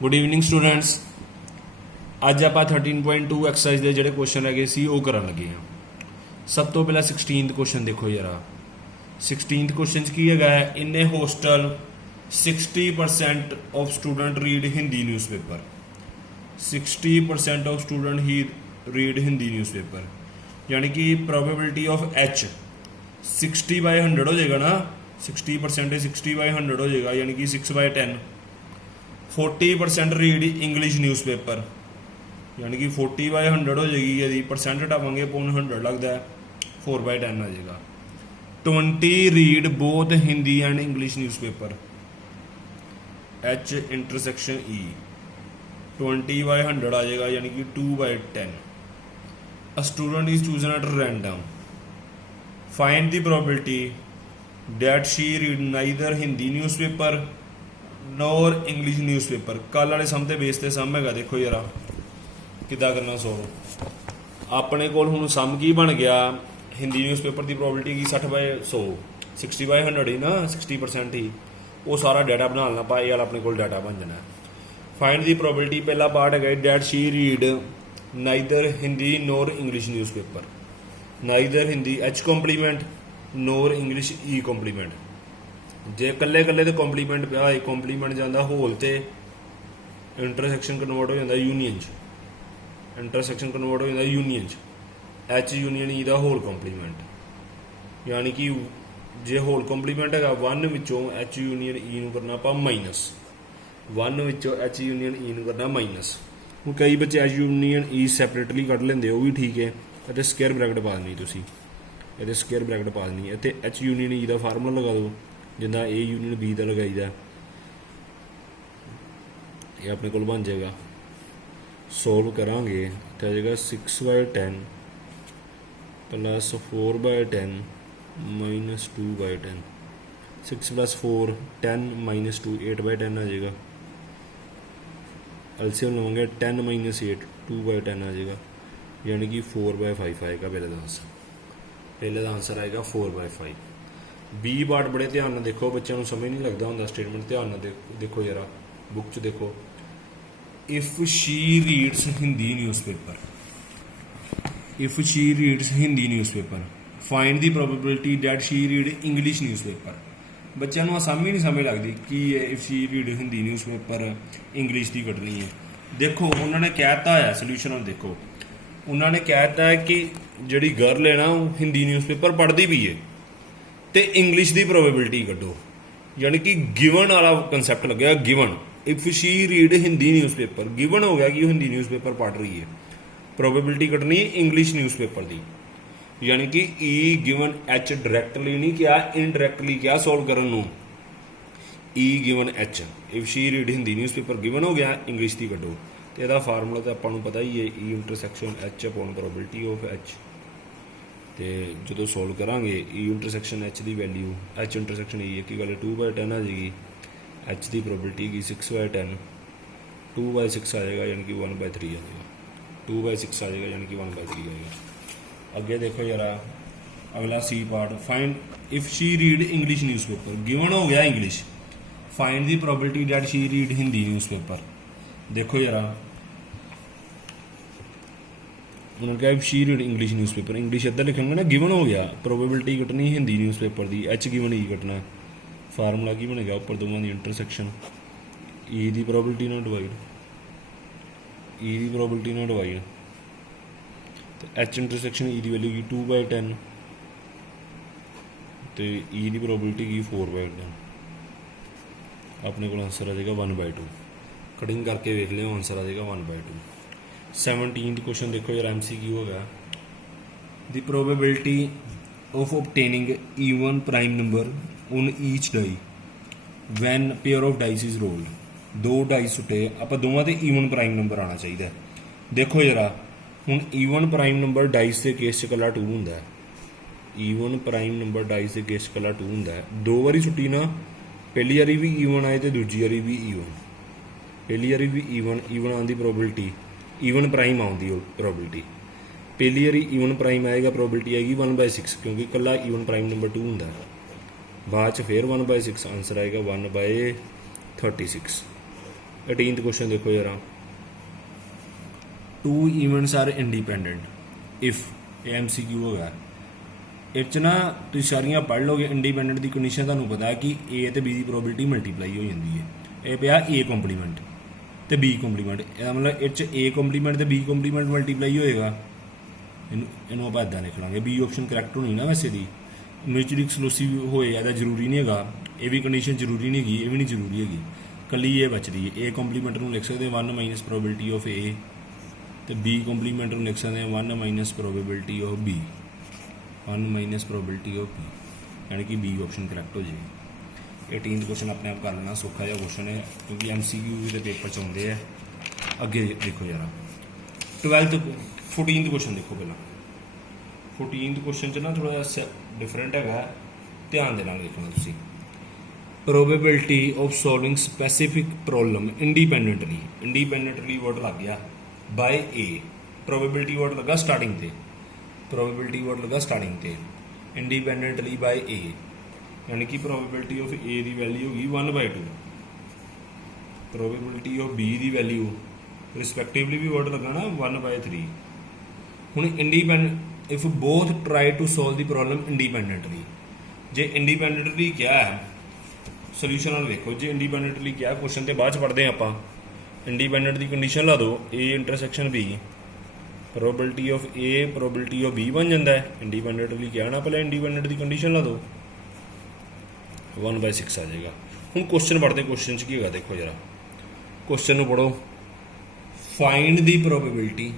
Good evening students. अज आप 13.2 exercise के जोड़े क्वेश्चन है वो कर लगे हैं। सब तो पहला 16th क्वेश्चन देखो यार। 16th क्वेश्चन की है in a hostel 60% of student read Hindi newspaper. 60% of student ही रीड हिंदी न्यूज़पेपर, यानी कि प्रोबेबिलिटी ऑफ एच 60/100 हो जाएगा ना। 60% 60/100 हो जाएगा, यानी कि 6/10। 40% रीड इंग्लिश न्यूज़पेपर, यानी कि 40/100 हो जाएगी। यदि परसेंट हटावांगे पौन 100 लगता है, 4/10 आ जाएगा। 20 read both Hindi and English newspaper, H intersection E 20/100 आ जाएगा, यानी कि 2/10। A student is chosen at random, find the probability that she read neither Hindi newspaper nor English newspaper. कल वाले सम के बेस से सम है, देखो यार किदा करना सॉल्व। अपने को हुण सम की बन गया, हिंदी न्यूज़पेपर की प्रोबेबिलिटी की 60/100, 60/100 ही ना, 60% ही। वो सारा डाटा बना लेना पा, ये वाला अपने को डाटा बन जाना है। फाइंड दी प्रोबेबिलिटी पहला पार्ट है that she read neither Hindi nor English newspaper. Neither Hindi H complement, nor English E complement. जे कल्ले कल्ले तो कॉम्पलीमेंट पिया, कॉम्पलीमेंट जाता होल ते इंटरसैक्शन कन्वर्ट हो जाता यूनियन च, इंटरसैक्शन कन्वर्ट हो जाता यूनियन च। एच यूनियन ई दा होल कॉम्पलीमेंट, यानी कि जे होल कॉम्पलीमेंट है 1 विचों एच यूनियन ई नूं करना आपां माइनस, 1 विचों एच यूनियन ई नूं करना माइनस। हुण कई बच्चे एच यूनियन ई सैपरेटली कढ लेंदे, वो भी ठीक है। इत्थे स्केयर ब्रैकेट पा देनी, तुसीं इत्थे स्केयर ब्रैकेट पा देनी। इत्थे एच यूनियन ई दा फार्मूला लगा दो, जिदा ए यूनियन बी का लगाईदा, ये अपने को बन जाएगा। सोल्व करांगे तो आ जाएगा 6/10 प्लस 4/10 माइनस 2/10। 6 + 4 10 - 2 8/10 आ जाएगा। एलसीएम लवेंगे 10 - 8 2/10 आ जाएगा, यानी कि 4/5 आएगा पहले का आंसर। पहले का आंसर आएगा 4/5। बी पार्ट बड़े ध्यान ਨਾਲ देखो, बच्चों समझ नहीं लगता होंगे स्टेटमेंट। ध्यान ਨਾਲ देखो जरा बुक च देखो। If she reads Hindi newspaper, if she reads Hindi newspaper find the probability that she read English newspaper. बच्चों को आसामी नहीं समझ लगती कि if she read Hindi newspaper English की कटनी है। देखो उन्होंने कहता है सोल्यूशन, देखो उन्होंने कहता है कि जी गर्ल है ना वो हिंदी न्यूज़पेपर पढ़ती भी है, तो इंग्लिश की प्रोबेबिलिटी कड्डो, यानी कि गिवन वाला कंसैप्ट लगे। Given if she read Hindi newspaper, given हो गया कि वो हिंदी न्यूज़पेपर पढ़ रही है। प्रोबेबिलिटी कटनी इंग्लिश न्यूज़पेपर की, यानी कि ई गिवन एच डायरैक्टली नहीं किया, इनडायरैक्टली किया सॉल्व करने। ई given H, if she read Hindi newspaper given हो गया, इंग्लिश की कड्डो। तो यदा फार्मूला तो आपको पता ही है, E intersection H upon probability of H. तो जो सॉल्व करांगे ई इंटरसैक्शन एच की वैल्यू, एच इंटरसैक्शन ई की गल 2/10 आ जाएगी। एच की प्रोबेबिलिटी की 6/10, 2/6 आ जाएगा, यानी कि 1/3 आ जाएगा। 2/6 आ जाएगा, यानी कि 1/3 आएगा। अगे देखो जरा अगला C part, find if she read English newspaper. Given हो गया English, find the probability that she read Hindi newspaper. देखो जरा उन्होंने कहा she read English newspaper, English इधर लिखेंगे ना, गिवन हो गया। प्रोबेबिलिटी कटनी हिंदी न्यूज़पेपर की, एच गिवन ई कटना। फार्मूला की बनेगा उपर दोवां की इंटरसैक्शन, ई की प्रोबेबिलिटी ना डिवाइड, ई की प्रोबेबिलिटी ना डिवाइड, तो एच इंटरसैक्शन ई की वैल्यू की 2/10, तो ई की प्रोबेबिलिटी की 4/10। अपने को आंसर आ जाएगा 1/2। कटिंग करके वेख लियो, आंसर आ जाएगा 1/2। 17th क्वेश्चन देखो यार, MCQ होगा। The probability of obtaining even prime number on each die when pair of dice is rolled. 2 dice सुटे, आप दोवां ते ईवन प्राइम नंबर आना चाहिए। देखो जरा हुण ईवन प्राइम नंबर डाइस के केस च कला 2 हुंदा है। ईवन प्राइम नंबर डाइस के केस च कला 2 हुंदा है। 2 बारी सुटी ना, पहली बारी भी ईवन आए तो दूजी बारी भी ईवन। पहली बारी भी ईवन आने की प्रोबेबिलिटी, ईवन प्राइम आउंदी प्रोबेबिलिटी। पहली बारी ईवन प्राइम आएगा, प्रोबेबिलिटी आएगी 1/6, क्योंकि कला ईवन प्राइम नंबर 2 हुंदा है। बाद फिर 1/6 आंसर आएगा 1/36। 18th क्वेश्चन देखो जरा, two events are independent if MCQ हो गया ਇਹ ना तुम सारियां पढ़ लोगे इंडिपेंडेंट की कंडीशन तुहानूं पता है कि A तो B की प्रोबेबिलिटी मल्टीप्लाई हो जाती है। ये पिया A कंप्लीमेंट तो B कंप्लीमेंट, इसका मतलब ये A कंप्लीमेंट तो B कंप्लीमेंट मल्टीप्लाई होएगा। इनू आप इदा लिख लाँगे। B ऑप्शन करैक्ट होनी ना वैसे दी, म्यूचुअली एक्सक्लूसिव होए ऐसा जरूरी नहीं है, ये भी कंडीशन जरूरी नहीं है, ये भी नहीं जरूरी हैगी, कली ये बच रही है। A कंप्लीमेंट में लिख सकते हैं 1 माइनस प्रोबेबिलिटी ऑफ A, तो B कंप्लीमेंट में लिख सकते हैं 1 minus probability of B, 1 minus probability of B, यानी कि B ऑप्शन करैक्ट हो जाएगी। 18th क्वेश्चन अपने आप कर लेना, सौखा जहा क्वेश्चन है क्योंकि MCQ भी तो पेपर च आते हैं। अगे देखो यार 14th क्वेश्चन देखो पहला। 14th क्वेश्चन च ना थोड़ा सा डिफरेंट है, ध्यान देना देखना तुसी। Probability of solving specific problem independently word लग गया बाय ए, प्रोबेबिलिटी वर्ड लगा स्टार्टिंग ते, प्रोबेबिलिटी वर्ड लगा स्टार्टिंग ते, इंडिपेंडेंटली बाय ए, यानी कि प्रोबेबिलिटी ऑफ ए की वैल्यू होगी 1/2, प्रोबेबिलिटी ऑफ बी की वैल्यू रिस्पैक्टिवली भी वर्ड लगा ना 1/3। हुण independent if both try to solve the problem independently, जे इंडिपेंडेंटली क्या है सोल्यूशन वाल देखो, जे इंडिपेंडेंटली क्या क्वेश्चन तो बाद पढ़ते हैं आप, इंडिपेंडेंट की कंडीशन ला दो A intersection B, probability of A probability of B बन जाता है। इंडिपेंडेंटली क्या ना पहले इंडिपेंडेंट की कंडीशन ला दो 1/6 आ जाएगा। हूँ क्वेश्चन पढ़ते, क्वेश्चन की है देखो जरा, क्वेश्चन पढ़ो, find the probability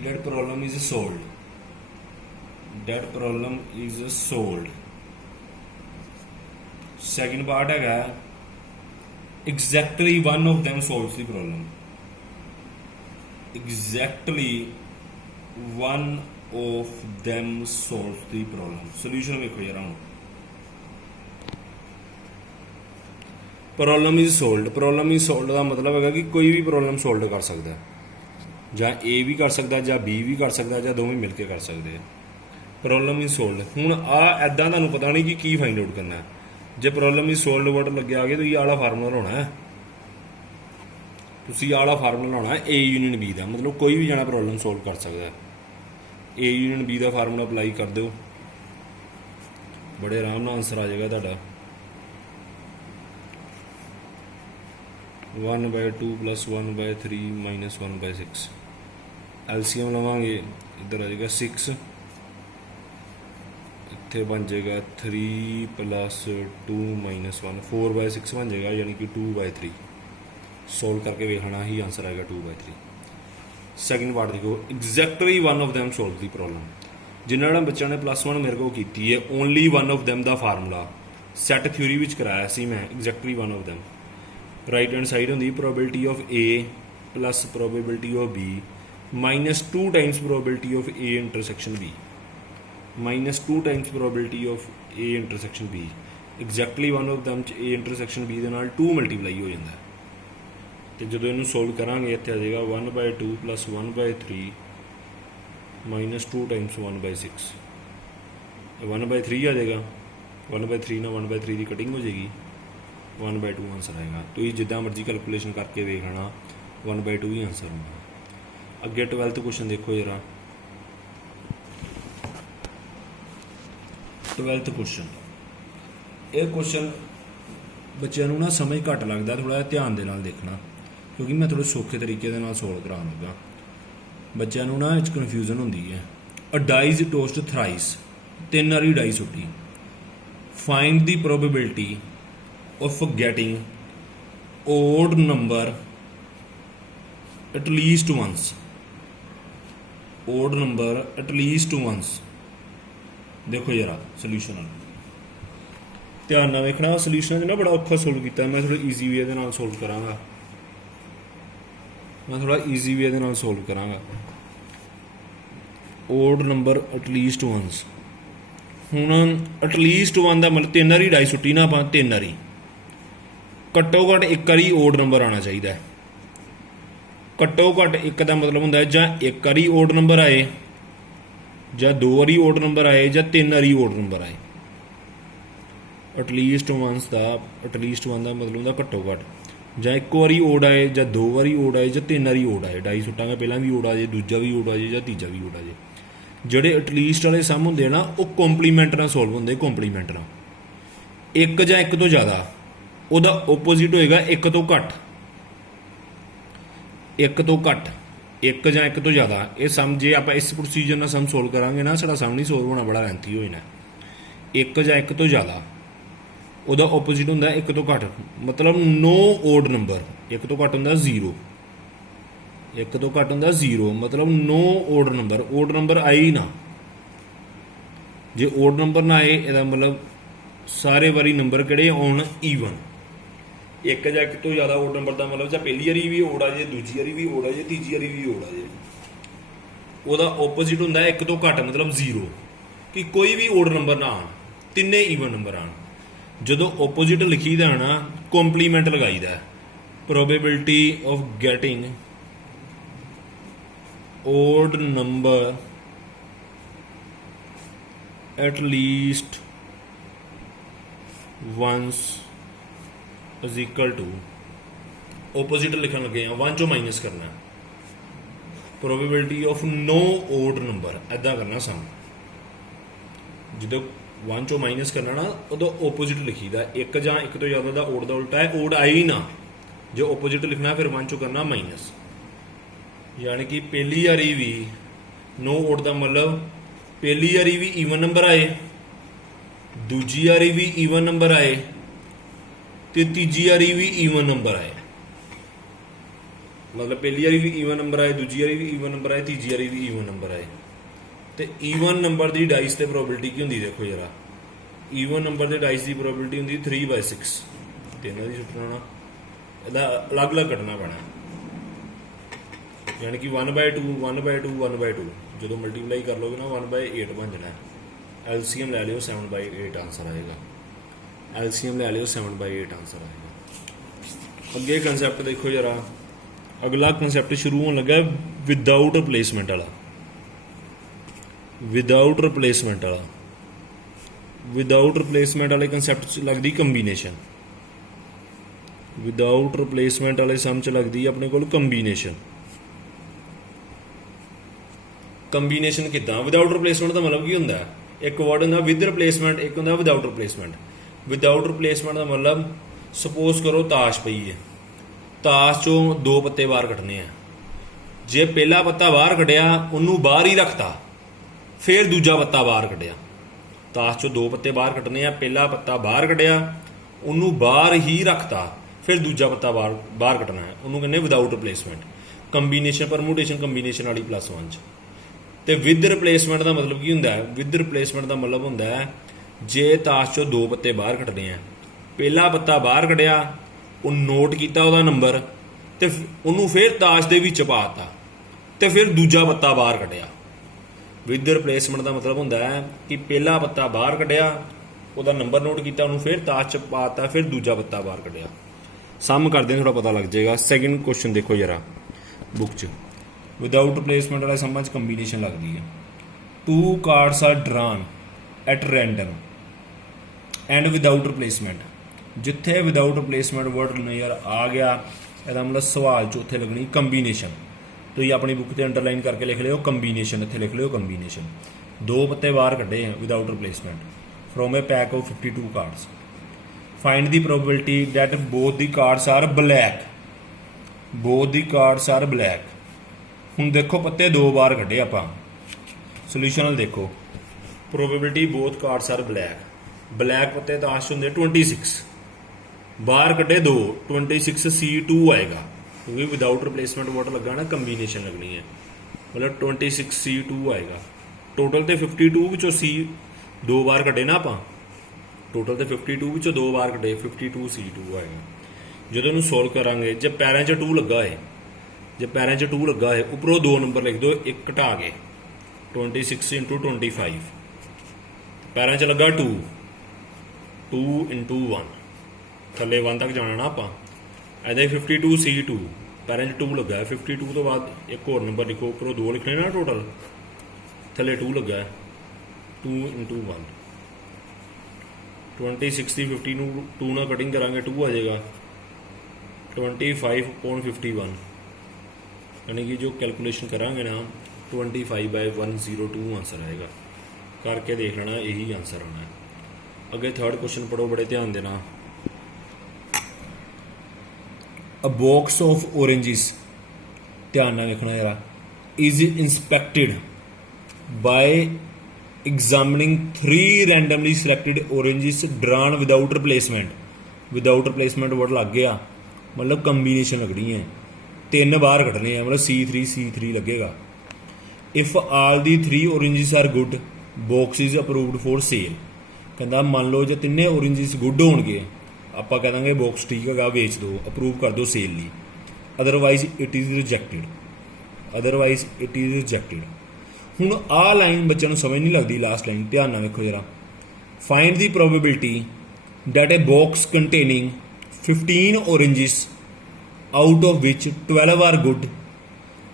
that problem is solved, second part है exactly one of them solves the problem, exactly one of them solves the problem. Solution देखो जरा, हूँ प्रॉब्लम इज सोल्व्ड का मतलब है कि कोई भी प्रॉब्लम सोल्व कर सकता है, ਜਾਂ A भी कर सकता है, ਜਾਂ B भी कर सकता है, ਜਾਂ दोवें मिल के कर सकते हैं। प्रॉब्लम इज सोल्व्ड, हुण आ ऐदा तुहानूं पता नहीं कि की फाइंड आउट करना है। जे प्रॉब्लम इज सोल्व्ड वर्ड लगे आ गए तो ये आला फार्मूला लाना है, तुसीं आला फार्मूला लाना है A यूनियन B का, मतलब कोई भी जना प्रॉब्लम सोल्व कर सकता है। A यूनियन B का फार्मूला अप्लाई कर दो, बड़े आराम नाल आंसर आ जाएगा तुहाडा 1/2 + 1/3 - 1/6। LCM लवांगे, इधर आ जाएगा 6, इतने बन जाएगा 3 + 2 - 1, 4/6 बन जाएगा, यानी कि 2/3। सोल्व करके देखना ही आंसर आएगा 2/3। सैकेंड पार्ट देखो, exactly one of them solve the problem. जिन्होंने बच्चों ने +1 मेरे को की है, ओनली वन ऑफ दैम का फार्मूला सैट थ्योरी विच कराया सी मैं, exactly one of them. Right hand side होंगी probability of A + probability of B -2 times probability of A intersection B, -2 times probability of A intersection B। Exactly one of them A intersection B के नाल 2 multiply हो जाता है। तो जो इनू solve करांगे इत्थे आ जाएगा 1/2 + 1/3 -2 टाइम्स 1/6, 1/3 आ जाएगा। 1/3 ना 1/3 की कटिंग हो जाएगी, 1/2 आंसर आएगा। तो ये जिदा मर्जी कैलकुलेशन करके देख लेना, 1/2 ही आंसर होगा। अगे 12th क्वेश्चन देखो जरा, 12th क्वेश्चन, यह क्वेश्चन बच्चों ना समझ घट लगता, थोड़ा ध्यान दे नाल देखना, क्योंकि मैं थोड़े सौखे तरीके दे नाल सोल्व करा लगा। बच्चों ना कन्फ्यूजन होंदी है। अ डाइज टोस्ट थ्राइस, 3 वारी डाई सुट्टी, find the probability of getting odd number at least once, odd number at least once। देखो जरा सोल्यूशन ध्यान नाल देखना, सोल्यूशन ना बड़ा औखा सोल्व किया, मैं थोड़ा ईजी वे दे नाल सोल्व करांगा, मैं थोड़ा ईजी वे दे नाल सोल्व करांगा। ओड नंबर एटलीस्ट वंस, हुण एटलीस्ट वन का मतलब 3 वारी डाई सुट्टी ना आप, 3 वारी घट्टो घट्ट 1 वारी ओड नंबर आना चाहिए। घट्टो घट्ट 1 का मतलब होंदा है जां 1 वारी ओड नंबर आए, जां 2 वारी ओड नंबर आए, जां 3 वारी ओड नंबर आए। एटलीस्ट वंस का एटलीस्ट वन का मतलब होंदा घट्टो घट, ਜਾਂ ਇੱਕ ਵਾਰੀ ਓਡ ਆਏ ਜਾਂ ਦੋ ਵਾਰੀ ਓਡ ਆਏ ਜਾਂ ਤਿੰਨ ਵਾਰੀ ਓਡ ਆਏ। ਡਾਈ ਸੁੱਟਾਂਗੇ ਪਹਿਲਾਂ ਵੀ ਓਡ ਆ ਜੇ, ਦੂਜਾ ਵੀ ਓਡ ਆ ਜੇ ਜਾਂ ਤੀਜਾ ਵੀ ਓਡ ਆ ਜੇ। ਜਿਹੜੇ ਐਟਲੀਸਟ ਵਾਲੇ ਸਮ ਹੁੰਦੇ ਆ ਨਾ ਉਹ ਕੰਪਲੀਮੈਂਟ ਨਾਲ ਸੋਲਵ ਹੁੰਦੇ, ਕੰਪਲੀਮੈਂਟ ਨਾਲ। ਇੱਕ ਜਾਂ ਇੱਕ ਤੋਂ ਜ਼ਿਆਦਾ ਉਹਦਾ ਓਪੋਜ਼ਿਟ ਹੋਏਗਾ ਇੱਕ ਤੋਂ ਘੱਟ, ਇੱਕ ਤੋਂ ਘੱਟ, ਇੱਕ ਜਾਂ ਇੱਕ ਤੋਂ ਜ਼ਿਆਦਾ। ਇਹ ਸਮ ਜੇ ਆਪਾਂ ਇਸ ਪ੍ਰੋਸੀਜਰ ਨਾਲ ਸਮ ਸੋਲਵ ਕਰਾਂਗੇ ਨਾ, ਸਾਡਾ ਸਮ ਨਹੀਂ ਸੋਲਵ ਹੋਣਾ, ਬੜਾ ਲੈਂਥੀ ਹੋ ਜਾਣਾ। ਇੱਕ ਜਾਂ ਇੱਕ ਤੋਂ ਜ਼ਿਆਦਾ ਉਹਦਾ ਓਪੋਜ਼ਿਟ ਹੁੰਦਾ ਇੱਕ ਤੋਂ ਘੱਟ, ਮਤਲਬ ਨੋ ਓਡ ਨੰਬਰ। ਇੱਕ ਤੋਂ ਘੱਟ ਹੁੰਦਾ ਜ਼ੀਰੋ, ਇੱਕ ਤੋਂ ਘੱਟ ਹੁੰਦਾ ਜ਼ੀਰੋ, ਮਤਲਬ ਨੋ ਓਡ ਨੰਬਰ। ਓਡ ਨੰਬਰ ਆਏ ਹੀ ਨਾ। ਜੇ ਓਡ ਨੰਬਰ ਨਾ ਆਏ ਇਹਦਾ ਮਤਲਬ ਸਾਰੇ ਵਾਰੀ ਨੰਬਰ ਕਿਹੜੇ ਆਉਣ ਈਵਨ। ਇੱਕ ਜਾਂ ਇੱਕ ਤੋਂ ਜ਼ਿਆਦਾ ਓਡ ਨੰਬਰ ਦਾ ਮਤਲਬ ਜਾਂ ਪਹਿਲੀ ਵਾਰੀ ਵੀ ਓਡ ਆ ਜੇ, ਦੂਜੀ ਵਾਰੀ ਵੀ ਓਡ ਆ ਜੇ, ਤੀਜੀ ਵਾਰੀ ਵੀ ਓਡ ਆ ਜੇ। ਉਹਦਾ ਓਪੋਜ਼ਿਟ ਹੁੰਦਾ ਇੱਕ ਤੋਂ ਘੱਟ, ਮਤਲਬ ਜ਼ੀਰੋ, ਕਿ ਕੋਈ ਵੀ ਓਡ ਨੰਬਰ ਨਾ ਆਉਣ, ਤਿੰਨੇ ਈਵਨ ਨੰਬਰ ਆਉਣ। ਜਦੋਂ ਓਪੋਜ਼ਿਟ ਲਿਖੀਦਾ ਨਾ ਕੰਪਲੀਮੈਂਟ ਲਗਾਈਦਾ। Probability of getting odd number at least once is equal to, opposite ਲਿਖਣ ਲੱਗੇ ਆ, 1 ਚੋਂ ਮਾਈਨਸ ਕਰਨਾ। Probability of no odd number, ਐਦਾਂ ਕਰਨਾ ਸਮ। ਜਦੋਂ 1 ਚੋਂ ਮਾਈਨਸ ਕਰਨਾ ਨਾ ਉਹਦਾ ਓਪੋਜ਼ਿਟ ਲਿਖੀਦਾ। ਇੱਕ ਜਾਂ ਇੱਕ ਤੋਂ ਜ਼ਿਆਦਾ ਦਾ ਓਡ ਦਾ ਉਲਟਾ ਹੈ, ਓਡ ਆਈ ਨਾ। ਜੇ ਓਪੋਜ਼ਿਟ ਲਿਖਣਾ ਫਿਰ 1 ਚੋਂ ਕਰਨਾ ਮਾਈਨਸ। ਯਾਨੀ ਕਿ ਪਹਿਲੀ ਵਾਰੀ ਵੀ ਨੋ ਓਡ ਦਾ ਮਤਲਬ ਪਹਿਲੀ ਵਾਰੀ ਵੀ ਈਵਨ ਨੰਬਰ ਆਏ, ਦੂਜੀ ਵਾਰੀ ਵੀ ਈਵਨ ਨੰਬਰ ਆਏ, ਤੇ ਤੀਜੀ ਵਾਰੀ ਵੀ ਈਵਨ ਨੰਬਰ ਆਏ। ਮਤਲਬ ਪਹਿਲੀ ਵਾਰੀ ਵੀ ਈਵਨ ਨੰਬਰ ਆਏ, ਦੂਜੀ ਵਾਰੀ ਵੀ ਈਵਨ ਨੰਬਰ ਆਏ, ਤੀਜੀ ਵਾਰੀ ਵੀ ਈਵਨ ਨੰਬਰ ਆਏ। ਤੇ ਈਵਨ ਨੰਬਰ ਦੀ ਡਾਈਸ ਤੇ ਪ੍ਰੋਬੇਬਿਲਿਟੀ ਕੀ ਹੁੰਦੀ ਦੇਖੋ ਜਰਾ। ਈਵਨ ਨੰਬਰ ਦੇ ਡਾਈਸ ਦੀ ਪ੍ਰੋਬੇਬਿਲਿਟੀ ਹੁੰਦੀ 3/6। ਤਿੰਨਾਂ ਦੀ ਸੁੱਟਣਾ, ਇਹਦਾ ਅਲੱਗ-ਅਲੱਗ ਕੱਢਣਾ ਪੈਣਾ। ਯਾਨੀ ਕਿ 1/2 1/2 1/2 ਜਦੋਂ ਮਲਟੀਪਲਾਈ ਕਰ ਲੋਗੇ ਨਾ 1/8 ਬਣ ਜਾਣਾ। ਐਲਸੀਐਮ ਲੈ ਲਿਓ 7/8 ਆਨਸਰ ਆਏਗਾ। ਐਲਸੀਐਮ ਲੈ ਲਿਓ 7/8 ਆਨਸਰ ਆਏਗਾ। ਅੱਗੇ ਕਨਸੈਪਟ ਦੇਖੋ ਜਰਾ। ਅਗਲਾ ਕਨਸੈਪਟ ਸ਼ੁਰੂ ਹੋਣ ਲੱਗਾ ਵਿਦਆਊਟ ਰਿਪਲੇਸਮੈਂਟ ਵਾਲਾ। ਵਿਦਆਊਟ ਰਿਪਲੇਸਮੈਂਟ ਵਾਲਾ, ਵਿਦਆਊਟ ਰਿਪਲੇਸਮੈਂਟ ਵਾਲੇ ਕਨਸੈਪਟ 'ਚ ਲੱਗਦੀ ਕੰਬੀਨੇਸ਼ਨ। ਵਿਦਆਊਟ ਰਿਪਲੇਸਮੈਂਟ ਵਾਲੇ ਸਮ 'ਚ ਲੱਗਦੀ ਆਪਣੇ ਕੋਲ ਕੰਬੀਨੇਸ਼ਨ। ਕੰਬੀਨੇਸ਼ਨ ਕਿੱਦਾਂ? ਵਿਦਆਊਟ ਰਿਪਲੇਸਮੈਂਟ ਦਾ ਮਤਲਬ ਕੀ ਹੁੰਦਾ? ਇੱਕ ਵਰਡ ਹੁੰਦਾ ਵਿਦ ਰਿਪਲੇਸਮੈਂਟ, ਇੱਕ ਹੁੰਦਾ ਵਿਦਆਊਟ ਰਿਪਲੇਸਮੈਂਟ। ਵਿਦਆਊਟ ਰਿਪਲੇਸਮੈਂਟ ਦਾ ਮਤਲਬ ਸਪੋਜ਼ ਕਰੋ ਤਾਸ਼ ਪਈ ਹੈ, ਤਾਸ਼ 'ਚੋਂ ਦੋ ਪੱਤੇ ਬਾਹਰ ਕੱਢਣੇ ਆ। ਜੇ ਪਹਿਲਾ ਪੱਤਾ ਬਾਹਰ ਕੱਢਿਆ ਉਹਨੂੰ ਬਾਹਰ ਹੀ ਰੱਖਤਾ, ਫਿਰ ਦੂਜਾ ਪੱਤਾ ਬਾਹਰ ਕੱਢਿਆ। ਤਾਸ਼ 'ਚੋਂ ਦੋ ਪੱਤੇ ਬਾਹਰ ਕੱਢਣੇ ਆ, ਪਹਿਲਾ ਪੱਤਾ ਬਾਹਰ ਕੱਢਿਆ, ਉਹਨੂੰ ਬਾਹਰ ਹੀ ਰੱਖਤਾ, ਫਿਰ ਦੂਜਾ ਪੱਤਾ ਬਾਹਰ ਕੱਢਣਾ ਹੈ, ਉਹਨੂੰ ਕਹਿੰਦੇ ਵਿਦਆਊਟ ਰਿਪਲੇਸਮੈਂਟ। ਕੰਬੀਨੇਸ਼ਨ ਪਰਮੂਟੇਸ਼ਨ ਕੰਬੀਨੇਸ਼ਨ ਵਾਲੀ +1 'ਚ। ਤੇ ਵਿਦ ਰਿਪਲੇਸਮੈਂਟ ਦਾ ਮਤਲਬ ਕੀ ਹੁੰਦਾ ਹੈ? ਵਿਦ ਰਿਪਲੇਸਮੈਂਟ ਦਾ ਮਤਲਬ ਹੁੰਦਾ ਹੈ ਜੇ ਤਾਸ਼ 'ਚੋਂ ਦੋ ਪੱਤੇ ਬਾਹਰ ਕੱਢਣੇ ਆ, ਪਹਿਲਾ ਪੱਤਾ ਬਾਹਰ ਕੱਢਿਆ, ਉਹ ਨੋਟ ਕੀਤਾ ਉਹਦਾ ਨੰਬਰ, ਤੇ ਉਹਨੂੰ ਫਿਰ ਤਾਸ਼ ਦੇ ਵਿੱਚ ਪਾਤਾ, ਤੇ ਫਿਰ ਦੂਜਾ ਪੱਤਾ ਬਾਹਰ ਕੱਢਿਆ। ਵਿਦ ਰਿਪਲੇਸਮੈਂਟ ਦਾ ਮਤਲਬ ਹੁੰਦਾ ਹੈ ਕਿ ਪਹਿਲਾ ਪੱਤਾ ਬਾਹਰ ਕੱਢਿਆ, ਉਹਦਾ ਨੰਬਰ ਨੋਟ ਕੀਤਾ, ਉਹਨੂੰ ਫਿਰ ਤਾਸ਼ 'ਚ ਪਾਤਾ, ਫਿਰ ਦੂਜਾ ਪੱਤਾ ਬਾਹਰ ਕੱਢਿਆ। ਸਮ ਕਰਦੇ ਥੋੜਾ ਪਤਾ ਲੱਗ ਜਾਏਗਾ। ਸੈਕਿੰਡ ਕੁਐਸਚਨ ਦੇਖੋ ਜਰਾ ਬੁੱਕ 'ਚ। ਵਿਦਆਊਟ ਰਿਪਲੇਸਮੈਂਟ ਵਾਲੇ ਸਮਾਂ 'ਚ ਕੰਬੀਨੇਸ਼ਨ ਲੱਗਦੀ ਹੈ। 2 cards are drawn at random and without replacement। ਜਿੱਥੇ ਵਿਦਆਊਟ ਰਿਪਲੇਸਮੈਂਟ ਵਰਡ ਨਜ਼ਰ ਆ ਗਿਆ, ਇਹਦਾ ਮਤਲਬ ਸਵਾਲ 'ਚ ਉੱਥੇ ਲੱਗਣੀ ਕੰਬੀਨੇਸ਼ਨ। ਤੁਸੀਂ ਆਪਣੀ ਬੁੱਕ 'ਤੇ ਅੰਡਰਲਾਈਨ ਕਰਕੇ ਲਿਖ ਲਿਓ ਕੰਬੀਨੇਸ਼ਨ, ਇੱਥੇ ਲਿਖ ਲਿਓ ਕੰਬੀਨੇਸ਼ਨ। ਦੋ ਪੱਤੇ ਬਾਹਰ ਕੱਢੇ ਆ without replacement from a pack of 52 cards। Find the probability that both the cards are black. Both the cards are black. ਹੁਣ ਦੇਖੋ ਪੱਤੇ ਦੋ ਬਾਹਰ ਕੱਢੇ ਆਪਾਂ, ਸੋਲੂਸ਼ਨ ਨਾਲ ਦੇਖੋ। Probability both cards are black. Black ਪੱਤੇ ਤਾਸ਼ ਹੁੰਦੇ 26, ਬਾਹਰ ਕੱਢੇ ਦੋ, 26 C2 ਆਏਗਾ, ਕਿਉਂਕਿ ਵਿਦਆਊਟ ਰਿਪਲੇਸਮੈਂਟ ਵਰਡ ਲੱਗਾ ਨਾ, ਕੰਬੀਨੇਸ਼ਨ ਲੱਗਣੀ ਹੈ, ਮਤਲਬ 26 C2 ਆਏਗਾ। ਟੋਟਲ ਤੇ 52 ਵਿੱਚੋਂ C ਦੋ ਬਾਹਰ ਕੱਢੇ ਨਾ ਆਪਾਂ, ਟੋਟਲ ਤੇ 52 ਵਿੱਚੋਂ ਦੋ ਬਾਹਰ ਕੱਢੇ, 52 C2 ਆਏਗਾ। ਜਦੋਂ ਇਹਨੂੰ ਸੋਲਵ ਕਰਾਂਗੇ, ਜੇ ਪੈਰਾਂ 'ਚ 2 ਲੱਗਾ ਹੈ, ਜੇ ਪੈਰਾਂ 'ਚ 2 ਲੱਗਾ ਹੈ, ਉੱਪਰੋਂ ਦੋ ਨੰਬਰ ਲਿਖ ਦਿਓ, ਇੱਕ ਘਟਾ ਕੇ 26 × 25। ਪੈਰਾਂ 'ਚ ਲੱਗਾ 2 × 1, ਥੱਲੇ 1 ਤੱਕ ਜਾਣਾ ਨਾ ਆਪਾਂ। ਇਹਦਾ 52 C2, ਪੈਰਾਂ 'ਚ 2 ਲੱਗਾ, 52 ਤੋਂ ਬਾਅਦ ਇੱਕ ਹੋਰ ਨੰਬਰ ਲਿਖੋ, ਉੱਪਰੋਂ 2 ਲਿਖਣੇ ਨਾ ਟੋਟਲ, ਥੱਲੇ 2 ਲੱਗਾ, 2 × 1। 20 60 50 ਨੂੰ 2 ਨਾਲ ਕਟਿੰਗ ਕਰਾਂਗੇ 2 ਆ ਜਾਏਗਾ 25.51 यानी कि जो कैलकुलेशन करांगे ना 25/102 आंसर आएगा। करके देख लेना, यही आंसर आना है। अगे थर्ड क्वेश्चन पढ़ो, बड़े ध्यान देना। अ बॉक्स ऑफ ऑरेंजेस, ध्यान ना देखना यार, is inspected bye examining 3 randomly selected oranges drawn without replacement. Without replacement word लग गया, मतलब कंबीनेशन लगनी है, 3 बार कटने हैं, मतलब C3 लगेगा। If all the 3 oranges are good box is approved for sale. कहता मान लो जो 3 ऑरेंजेस गुड होणगे, आप कह देंगे बॉक्स ठीक है, वेच दो, अप्रूव कर दो सेल ली। Otherwise it is rejected, otherwise it is rejected. हुण आ लाइन बच्चों को समझ नहीं लगती, लास्ट लाइन ध्यान नाल वेखो जरा। Find the probability that a box containing 15 oranges out of which 12 are good.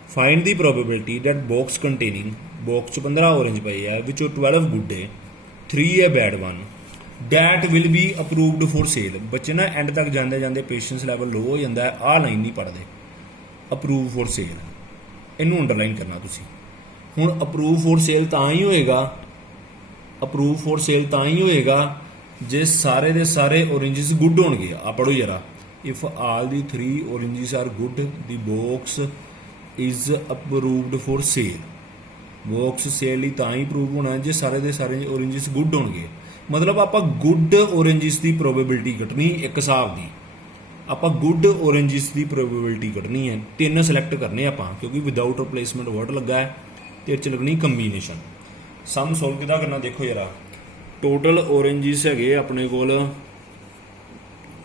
Find the probability that box containing, box 15 orange पे है, which 12 good है, 3 है bad one, that will be approved for sale। बच्चे ना and तक जाते जाते patience level लो हो जाता है, आ लाइन नहीं पढ़ते। अप्रूव फॉर सेल इनू अंडरलाइन करना तुसी। हुण अप्रूव फॉर सेल तां ही होएगा, अप्रूव फॉर सेल तां ही होएगा जे सारे दे सारे ऑरेंजेस गुड होणगे। आ पढ़ो जरा। If all the 3 oranges are good, the box is approved for sale। Box sale ही तां ही प्रूव होना जे सारे दे सारे ऑरेंजेस गुड होणगे। मतलब आप गुड ऑरेंजेस की प्रोबेबिलिटी कटनी एक हिसाब की, आप गुड ऑरेंजेस की प्रोबेबिलिटी कटनी है। 3 सिलेक्ट करने आप, क्योंकि विदाउट रिप्लेसमेंट वर्ड लगा है, तो इस लगनी कंबीनेशन। सम सोल्व किदा करना देखो जरा। टोटल ऑरेंजेस है अपने कोल,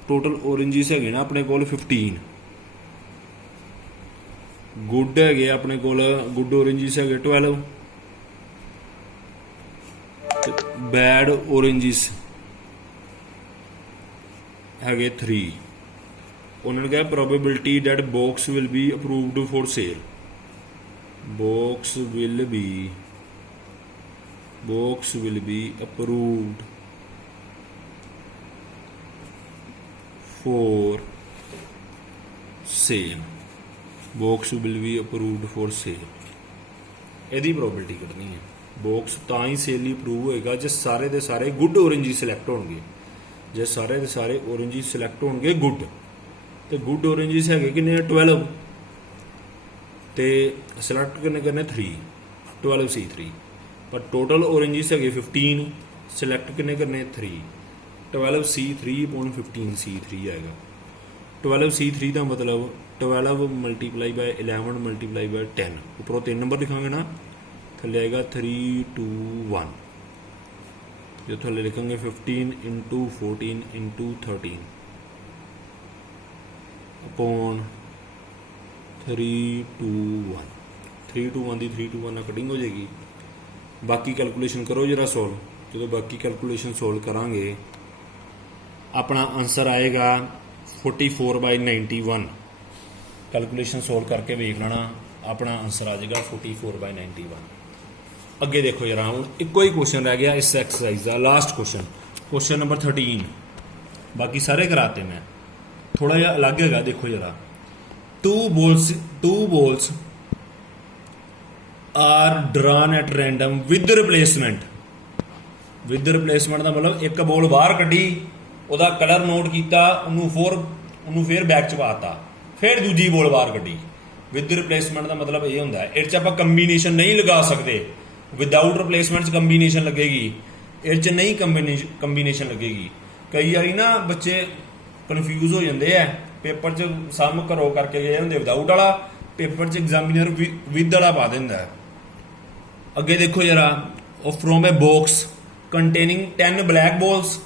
टोटल ऑरेंजेस है ना अपने कोल 15, गुड है अपने कोल, गुड ऑरेंजेस है 12, बैड ऑरेंजेस है 3। उन्होंने कहा probability that box will be approved for sale, box will be approved for sale, box will be approved for sale। ਇਹਦੀ ਪ੍ਰੋਬੇबिलिटी ਕੱਢਣੀ ਹੈ। बॉक्स ਤਾਂ ਹੀ ਸੇਲ ਲਈ ਅਪਰੂਵ ਹੋਏਗਾ ਜੇ ਸਾਰੇ ਦੇ ਸਾਰੇ ਗੁੱਡ ਔਰੇਂਜ ਸਿਲੈਕਟ ਹੋਣਗੇ। ਜੇ ਸਾਰੇ ਦੇ ਸਾਰੇ ਔਰੇਂਜ ਸਿਲੈਕਟ ਹੋਣਗੇ ਗੁੱਡ, ਤੇ ਗੁੱਡ ਔਰੇਂਜਸ ਹੈਗੇ ਕਿੰਨੇ 12, ਤੇ ਸਿਲੈਕਟ ਕਿੰਨੇ ਕਰਨੇ 3, 12 C3। ਪਰ ਟੋਟਲ ਔਰੇਂਜਸ ਹੈਗੇ 15, ਸਿਲੈਕਟ ਕਿੰਨੇ ਕਰਨੇ 3, 12 C3/15 C3 आएगा। 12 C3 का मतलब 12 मल्टीप्लाई बाय 11 मल्टीप्लाई बाय 10, उपरों 3 नंबर लिखांगे ना, थले आएगा 3 2 1, जो थले लिखेंगे 15 × 14 × 13 अपॉन 3 2 1। 3 2 1 की 3 2 1 कटिंग हो जाएगी। बाकी कैलकुलेशन करो जरा सोल्व। जो बाकी कैलकुलेशन सोल्व करांगे अपना आंसर आएगा 44/91। कैलकुलेशन सोल्व करके वेख लेना, अपना आंसर आ जाएगा 44/91। अगे देखो जरा, हूँ एको ही क्वेश्चन रह गया इस एक्सरसाइज का, लास्ट क्वेश्चन, क्वेश्चन नंबर 13। बाकी सारे कराते मैं, थोड़ा जहा अलग है। देखो जरा, two balls are drawn at random with replacement. With replacement का मतलब एक बॉल बाहर कड्डी, ਉਹਦਾ कलर नोट किया, ਉਹਨੂੰ फिर बैग च पाता, फिर दूजी बॉल बाहर कड्डी। विद रिप्लेसमेंट का मतलब ये होंगे, इस आप कंबीनेशन नहीं लगा सकते। विदाउट रिप्लेसमेंट कंबीनेशन लगेगी, इस नहीं कंबीनेशन लगेगी। कई बारी ना बच्चे कन्फ्यूज हो जाते हैं, पेपर च सम घरों करके गए होंगे विदाउट वाला, पेपर च एग्जामिनर विद वाला पा देंदा है। अगे देखो जरा, from a box containing 10 black balls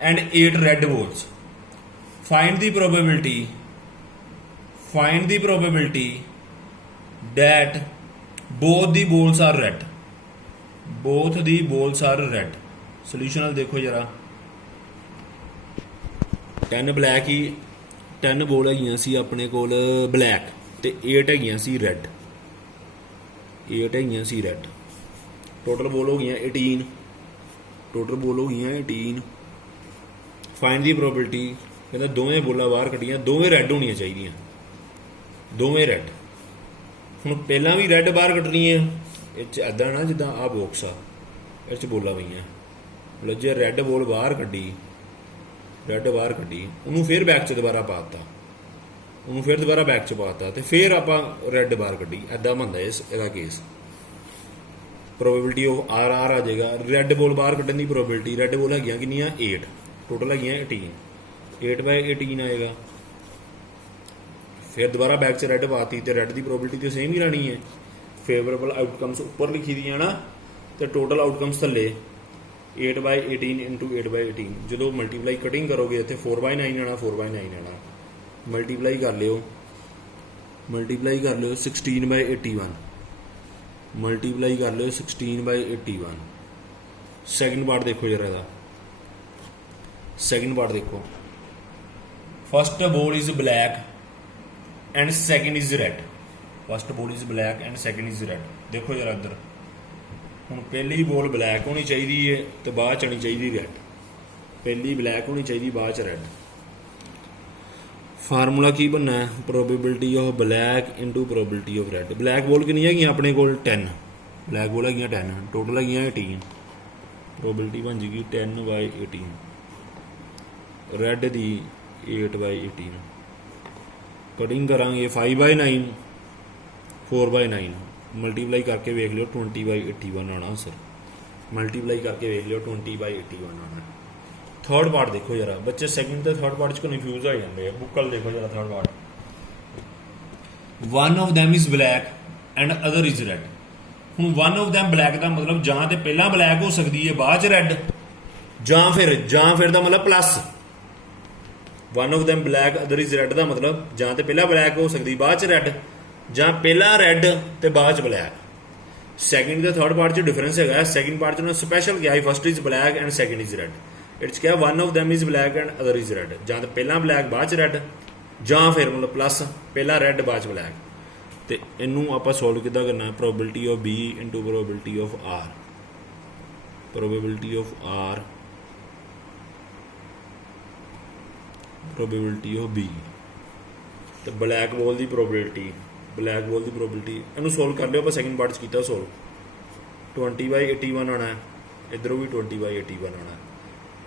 and 8 red balls, find the probability that both the balls are red, both the balls are red। solution देखो जरा, 10 ब्लैक ही 10 बॉल है अपने कोल ब्लैक, ते 8 है रेड, 8 है टोटल बॉल हो गई 18, टोटल बॉल हो गई 18। ਫਾਈਂਡ ਦੀ ਪ੍ਰੋਬੇਬਿਲਿਟੀ, ਕਹਿੰਦਾ ਦੋਵੇਂ ਬੋਲਾਂ ਬਾਹਰ ਕੱਢੀਆਂ, ਦੋਵੇਂ ਰੈੱਡ ਹੋਣੀਆਂ ਚਾਹੀਦੀਆਂ, ਦੋਵੇਂ ਰੈੱਡ। ਹੁਣ ਪਹਿਲਾਂ ਵੀ ਰੈੱਡ ਬਾਹਰ ਕੱਢਣੀ ਹੈ, ਇਹ 'ਚ ਇੱਦਾਂ ਨਾ ਜਿੱਦਾਂ ਆਹ ਬੋਕਸ ਆ, ਇਹ 'ਚ ਬੋਲਾਂ ਪਈਆਂ, ਮਤਲਬ ਜੇ ਰੈੱਡ ਬੋਲ ਬਾਹਰ ਕੱਢੀ, ਰੈੱਡ ਬਾਹਰ ਕੱਢੀ, ਉਹਨੂੰ ਫਿਰ ਬੈਕ 'ਚ ਦੁਬਾਰਾ ਪਾ ਦਿੱਤਾ, ਉਹਨੂੰ ਫਿਰ ਦੁਬਾਰਾ ਬੈਕ 'ਚ ਪਾ ਦਿੱਤਾ, ਤੇ ਫਿਰ ਆਪਾਂ ਰੈੱਡ ਬਾਹਰ ਕੱਢੀ, ਇੱਦਾਂ ਬਣਦਾ ਇਹਦਾ case. Probability of R R ਆ ਜਾਏਗਾ। ਰੈੱਡ ਬੋਲ ਬਾਹਰ ਕੱਢਣ ਦੀ ਪ੍ਰੋਬੇਬਿਲਿਟੀ, ਰੈੱਡ ਬੋਲ ਹੈਗੀਆਂ ਕਿੰਨੀਆਂ 8, ਟੋਟਲ ਹੈਗੀਆਂ 18, 8/18 ਆਏਗਾ। ਫਿਰ ਦੁਬਾਰਾ ਬੈਕ 'ਚ ਰੈੱਡ ਪਾਤੀ, ਤੇ ਰੈੱਡ ਦੀ ਪ੍ਰੋਬੇਬਿਲਿਟੀ ਤੇ ਸੇਮ ਹੀ ਰਹਿਣੀ ਹੈ। ਫੇਵਰੇਬਲ ਆਊਟਕਮਸ ਉੱਪਰ ਲਿਖੀ ਦੀਆਂ ਨਾ, ਤੇ ਟੋਟਲ ਆਊਟਕਮਸ ਥੱਲੇ 8/18 ਇੰਟੂ 8/18। ਜਦੋਂ ਮਲਟੀਪਲਾਈ ਕਟਿੰਗ ਕਰੋਗੇ ਇੱਥੇ 4/9 ਆਣਾ, 4/9 ਆਣਾ। ਮਲਟੀਪਲਾਈ ਕਰ ਲਿਓ, ਮਲਟੀਪਲਾਈ ਕਰ ਲਿਓ 16/81, ਮਲਟੀਪਲਾਈ ਕਰ ਲਿਓ 16/81। ਸੈਕਿੰਡ ਪਾਰਟ ਦੇਖੋ ਜਰਾ ਇਹਦਾ, ਸੈਕਿੰਡ ਪਾਰਟ ਦੇਖੋ। First ball is black and second is red, first ball is black and second is red. ਦੇਖੋ ਜਰਾ ਇੱਧਰ, ਹੁਣ ਪਹਿਲੀ ਬੋਲ ਬਲੈਕ ਹੋਣੀ ਚਾਹੀਦੀ ਹੈ ਤੇ ਬਾਅਦ 'ਚ ਆਉਣੀ ਚਾਹੀਦੀ ਰੈਡ, ਪਹਿਲੀ ਬਲੈਕ ਹੋਣੀ ਚਾਹੀਦੀ, ਬਾਅਦ 'ਚ ਰੈਡ। ਫਾਰਮੂਲਾ ਕੀ ਬਣਨਾ ਹੈ? Probability of black into probability of red. Black ਬੋਲ ਕਿੰਨੀਆਂ ਹੈਗੀਆਂ ਆਪਣੇ ਕੋਲ? 10, ਬਲੈਕ ਬੋਲ ਹੈਗੀਆਂ 10, ਟੋਟਲ ਹੈਗੀਆਂ 18, ਪ੍ਰੋਬੇਬਿਲਿਟੀ ਬਣ ਜੇਗੀ 10/18, ਰੈਡ ਦੀ 8/18। ਕਟਿੰਗ ਕਰਾਂਗੇ 5/9, 4/9, ਮਲਟੀਪਲਾਈ ਕਰਕੇ ਵੇਖ ਲਿਓ 20/81 ਆਉਣਾ ਸਰ, ਮਲਟੀਪਲਾਈ ਕਰਕੇ ਵੇਖ ਲਿਓ 20/81 ਆਉਣਾ। ਥਰਡ ਪਾਰਟ ਦੇਖੋ ਜਰਾ ਬੱਚੇ, ਸੈਕਿੰਡ ਤੇ ਥਰਡ ਪਾਰਟ 'ਚ ਕਨਫਿਊਜ਼ ਹੋ ਜਾਂਦੇ ਆ। ਬੁੱਕਲ ਦੇਖੋ ਜਰਾ third part. One of them is black and other is red. ਹੁਣ ਵਨ ਆਫ ਦੈਮ ਬਲੈਕ ਦਾ ਮਤਲਬ ਜਾਂ ਤੇ ਪਹਿਲਾਂ ਬਲੈਕ ਹੋ ਸਕਦੀ ਹੈ ਬਾਅਦ 'ਚ ਰੈਡ, ਜਾਂ ਫਿਰ ਦਾ ਮਤਲਬ plus. One of them black other is red ਦਾ ਮਤਲਬ ਜਾਂ ਤੇ ਪਹਿਲਾਂ ਬਲੈਕ ਹੋ ਸਕਦੀ ਬਾਅਦ 'ਚ ਰੈਡ, ਜਾਂ ਪਹਿਲਾਂ ਰੈਡ ਤੇ ਬਾਅਦ 'ਚ ਬਲੈਕ। ਸੈਕਿੰਡ ਤੇ ਥਰਡ ਪਾਰਟ 'ਚ ਡਿਫਰੈਂਸ ਹੈਗਾ। ਸੈਕਿੰਡ ਪਾਰਟ 'ਚ ਉਹਨਾਂ ਸਪੈਸ਼ਲ ਕਿਹਾ first is black and second is red. ਇਹ 'ਚ ਕਿਹਾ one of them is black and other is red, ਜਾਂ ਤਾਂ ਪਹਿਲਾਂ ਬਲੈਕ ਬਾਅਦ 'ਚ ਰੈਡ, ਜਾਂ ਫਿਰ ਮਤਲਬ ਪਲੱਸ ਪਹਿਲਾਂ ਰੈਡ ਬਾਅਦ 'ਚ ਬਲੈਕ। ਤੇ ਇਹਨੂੰ ਆਪਾਂ ਸੋਲਵ ਕਿੱਦਾਂ ਕਰਨਾ? Probability of B into probability of R, probability of R, probability of B, ਤੇ ਬਲੈਕ ਬੋਲ ਦੀ ਪ੍ਰੋਬੇਬਿਲਿਟੀ, ਬਲੈਕ ਬੋਲ ਦੀ ਪ੍ਰੋਬੇਬਿਲਿਟੀ। ਇਹਨੂੰ ਸੋਲਵ ਕਰ ਲਿਓ, ਆਪਾਂ ਸੈਕਿੰਡ ਪਾਰਟ 'ਚ ਕੀਤਾ ਸੋਲਵ। 20/81 ਆਉਣਾ, ਇੱਧਰੋਂ ਵੀ 20/81 ਆਉਣਾ।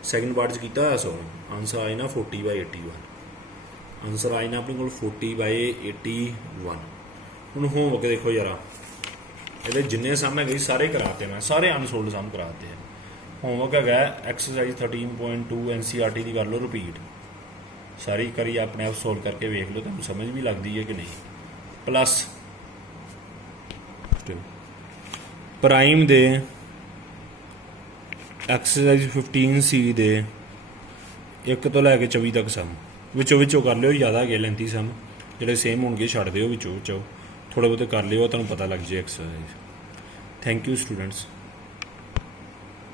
ਸੈਕਿੰਡ ਪਾਰਟ 'ਚ ਕੀਤਾ ਹੋਇਆ ਸੋਲਵ, ਆਨਸਰ ਆਏ ਨਾ 40/81, ਆਨਸਰ ਆਏ ਨਾ ਆਪਣੇ ਕੋਲ 40/81। ਹੁਣ ਹੋਮਵਰਕ ਦੇਖੋ ਜਰਾ, ਇਹਦੇ ਜਿੰਨੇ ਸਮ ਹੈਗੇ ਸਾਰੇ ਕਰਾਤੇ, ਮੈਂ ਸਾਰੇ ਅਨਸੋਲਡ ਸਮ ਕਰਾਤੇ ਹੈ। ਹੋਮਵਰਕ ਹੈਗਾ ਐਕਸਰਸਾਈਜ਼ 13.2 NCERT ਦੀ ਕਰ ਲਓ ਰਿਪੀਟ, ਸਾਰੀ ਕਰੀ ਆਪਣੇ ਆਪ ਸੋਲਵ ਕਰਕੇ ਵੇਖ ਲਓ, ਤੁਹਾਨੂੰ ਸਮਝ ਵੀ ਲੱਗਦੀ ਹੈ ਕਿ ਨਹੀਂ। ਪਲੱਸ ਪ੍ਰਾਈਮ ਦੇ ਐਕਸਰਸਾਈਜ਼ 15C ਦੇ 1 ਤੋਂ ਲੈ ਕੇ 24 ਤੱਕ ਸਮ ਵਿੱਚੋਂ ਕਰ ਲਿਓ, ਜ਼ਿਆਦਾ ਹੈਗੇ ਲੈਂਥੀ ਸਮ, ਜਿਹੜੇ ਸੇਮ ਹੋਣਗੇ ਛੱਡ ਦਿਓ, ਵਿੱਚੋਂ ਥੋੜ੍ਹੇ ਬਹੁਤੇ ਕਰ ਲਿਓ, ਤੁਹਾਨੂੰ ਪਤਾ ਲੱਗ ਜੇ ਐਕਸਰਸਾਈਜ਼। Thank you students.